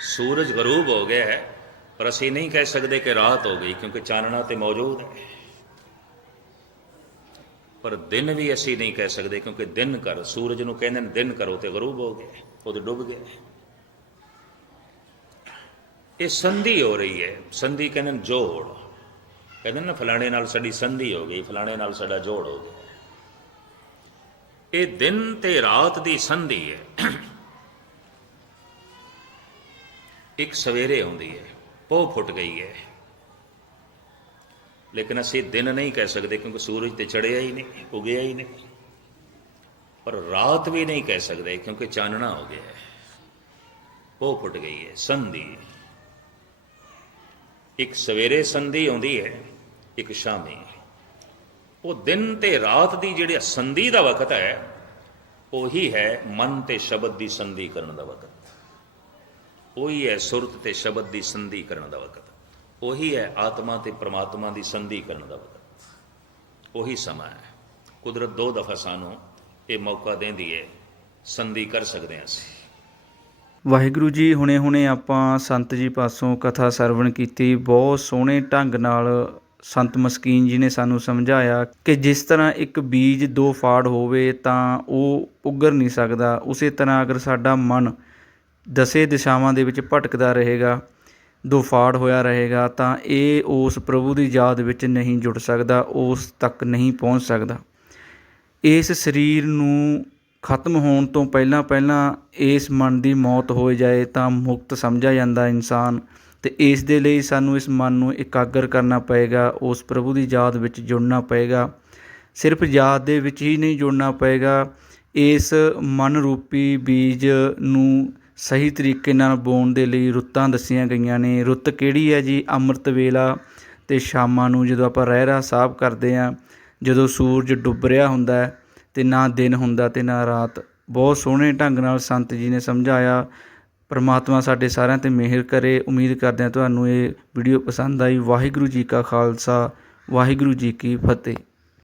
ਸੂਰਜ ਗਰੂਬ ਹੋ ਗਿਆ ਹੈ, ਪਰ ਅਸੀਂ ਨਹੀਂ ਕਹਿ ਸਕਦੇ ਕਿ ਰਾਤ ਹੋ ਗਈ, ਕਿਉਂਕਿ ਚਾਨਣਾ ਤੇ ਮੌਜੂਦ ਹੈ। ਪਰ ਦਿਨ ਵੀ ਅਸੀਂ ਨਹੀਂ ਕਹਿ ਸਕਦੇ, ਕਿਉਂਕਿ ਦਿਨ ਕਰ ਸੂਰਜ ਨੂੰ ਕਹਿੰਦੇ ਨੇ, ਦਿਨ ਕਰੋ ਤੇ ਗਰੂਬ ਹੋ ਗਏ ਉਹ ਤੇ ਡੁੱਬ ਗਏ। ਇਹ ਸੰਧੀ ਹੋ ਰਹੀ ਹੈ। ਸੰਧੀ ਕਹਿੰਦੇ ਨੇ ਜੋੜ। ਕਹਿੰਦੇ ਨਾ ਫਲਾਣੇ ਨਾਲ ਸਾਡੀ ਸੰਧੀ ਹੋ ਗਈ, ਫਲਾਣੇ ਨਾਲ ਸਾਡਾ ਜੋੜ ਹੋ ਗਿਆ। ਇਹ ਦਿਨ ਤੇ ਰਾਤ ਦੀ ਸੰਧੀ ਹੈ। ਇੱਕ ਸਵੇਰੇ ਆਉਂਦੀ ਹੈ ਪੋ ਫੁੱਟ ਗਈ ਹੈ। ਲੇਕਿਨ ਅਸੀਂ ਦਿਨ ਨਹੀਂ ਕਹਿ ਸਕਦੇ ਕਿਉਂਕਿ ਸੂਰਜ ਤੇ ਚੜਿਆ ਹੀ ਨਹੀਂ, ਉਗਿਆ ਹੀ ਨਹੀਂ। ਪਰ ਰਾਤ ਵੀ ਨਹੀਂ ਕਹਿ ਸਕਦੇ ਕਿਉਂਕਿ ਚਾਨਣਾ ਹੋ ਗਿਆ ਹੈ। ਪੋ ਫੁੱਟ ਗਈ ਹੈ, ਸੰਧੀ। ਇੱਕ ਸਵੇਰੇ ਸੰਧੀ ਆਉਂਦੀ ਹੈ, ਇੱਕ ਸ਼ਾਮੀ। ਉਹ ਦਿਨ ਤੇ ਰਾਤ ਦੀ ਜਿਹੜੀ ਸੰਧੀ ਦਾ ਵਕਤ ਹੈ, ਉਹੀ ਹੈ ਮਨ ਤੇ ਸ਼ਬਦ ਦੀ ਸੰਧੀ ਕਰਨ ਦਾ ਵਕਤ। ਉਹੀ ਹੈ ਸੁਰਤ ਤੇ ਸ਼ਬਦ ਦੀ ਸੰਧੀ ਕਰਨ ਦਾ ਵਕਤ। ਉਹੀ ਹੈ ਆਤਮਾ ਤੇ ਪ੍ਰਮਾਤਮਾ ਦੀ ਸੰਧੀ ਕਰਨ ਦਾ ਵਕਤ ਉਹੀ ਸਮਾਂ ਹੈ। ਕੁਦਰਤ ਦੋ ਦਫਾ ਸਾਨੂੰ ਇਹ ਮੌਕਾ ਦਿੰਦੀ ਹੈ, ਸੰਧੀ ਕਰ ਸਕਦੇ ਹਾਂ ਅਸੀਂ। ਵਾਹਿਗੁਰੂ ਜੀ ਹੁਣੇ ਹੁਣੇ ਆਪਾਂ ਸੰਤ ਜੀ ਪਾਸੋਂ ਕਥਾ ਸਰਵਣ ਕੀਤੀ। ਬਹੁਤ ਸੋਹਣੇ ਢੰਗ ਨਾਲ ਸੰਤ ਮਸਕੀਨ ਜੀ ਨੇ ਸਾਨੂੰ ਸਮਝਾਇਆ ਕਿ ਜਿਸ ਤਰ੍ਹਾਂ ਇੱਕ ਬੀਜ ਦੋ ਫਾੜ ਹੋਵੇ ਤਾਂ ਉਹ ਉੱਗਰ ਨਹੀਂ ਸਕਦਾ। ਉਸੇ ਤਰ੍ਹਾਂ ਅਗਰ ਸਾਡਾ ਮਨ ਦਸੇ ਦਿਸ਼ਾਵਾਂ ਦੇ ਵਿੱਚ ਭਟਕਦਾ ਰਹੇਗਾ ਦੋ ਫਾੜ ਹੋਇਆ ਰਹੇਗਾ ਤਾਂ ਇਹ ਉਸ ਪ੍ਰਭੂ ਦੀ ਯਾਦ ਵਿੱਚ ਨਹੀਂ ਜੁੜ ਸਕਦਾ, ਉਸ ਤੱਕ ਨਹੀਂ ਪਹੁੰਚ ਸਕਦਾ। ਇਸ ਸਰੀਰ ਨੂੰ ਖਤਮ ਹੋਣ ਤੋਂ ਪਹਿਲਾਂ ਪਹਿਲਾਂ ਇਸ ਮਨ ਦੀ ਮੌਤ ਹੋ ਜਾਏ ਤਾਂ ਮੁਕਤ ਸਮਝਿਆ ਜਾਂਦਾ ਇਨਸਾਨ ਤੇ ਇਸ ਦੇ ਲਈ ਸਾਨੂੰ ਇਸ ਮਨ ਨੂੰ ਇਕਾਗਰ ਕਰਨਾ ਪਏਗਾ, ਉਸ ਪ੍ਰਭੂ ਦੀ ਯਾਦ ਵਿੱਚ ਜੁੜਨਾ ਪਏਗਾ। ਸਿਰਫ ਯਾਦ ਦੇ ਵਿੱਚ ਹੀ ਨਹੀਂ ਜੁੜਨਾ ਪਏਗਾ, ਇਸ ਮਨ ਰੂਪੀ ਬੀਜ ਨੂੰ ਸਹੀ ਤਰੀਕੇ ਨਾਲ ਬੋਣ ਦੇ ਲਈ ਰੁੱਤਾਂ ਦੱਸੀਆਂ ਗਈਆਂ ਨੇ। ਰੁੱਤ ਕਿਹੜੀ ਹੈ ਜੀ? ਅੰਮ੍ਰਿਤ ਵੇਲਾ ਤੇ ਸ਼ਾਮਾਂ ਨੂੰ ਜਦੋਂ ਆਪਾਂ ਰਹਿਰਾ ਸਾਹਿਬ ਕਰਦੇ ਆ ਜਦੋਂ ਸੂਰਜ ਡੁੱਬ ਰਿਹਾ ਹੁੰਦਾ ਹੈ ਤੇ ਨਾ ਦਿਨ ਹੁੰਦਾ ਤੇ ਨਾ ਰਾਤ। ਬਹੁਤ ਸੋਹਣੇ ਢੰਗ ਨਾਲ ਸੰਤ ਜੀ ਨੇ ਸਮਝਾਇਆ। ਪਰਮਾਤਮਾ ਸਾਡੇ ਸਾਰਿਆਂ ਤੇ ਮਿਹਰ ਕਰੇ। ਉਮੀਦ ਕਰਦੇ ਹਾਂ ਤੁਹਾਨੂੰ ਇਹ ਵੀਡੀਓ ਪਸੰਦ ਆਈ। ਵਾਹਿਗੁਰੂ ਜੀ ਕਾ ਖਾਲਸਾ, ਵਾਹਿਗੁਰੂ ਜੀ ਕੀ ਫਤਿਹ।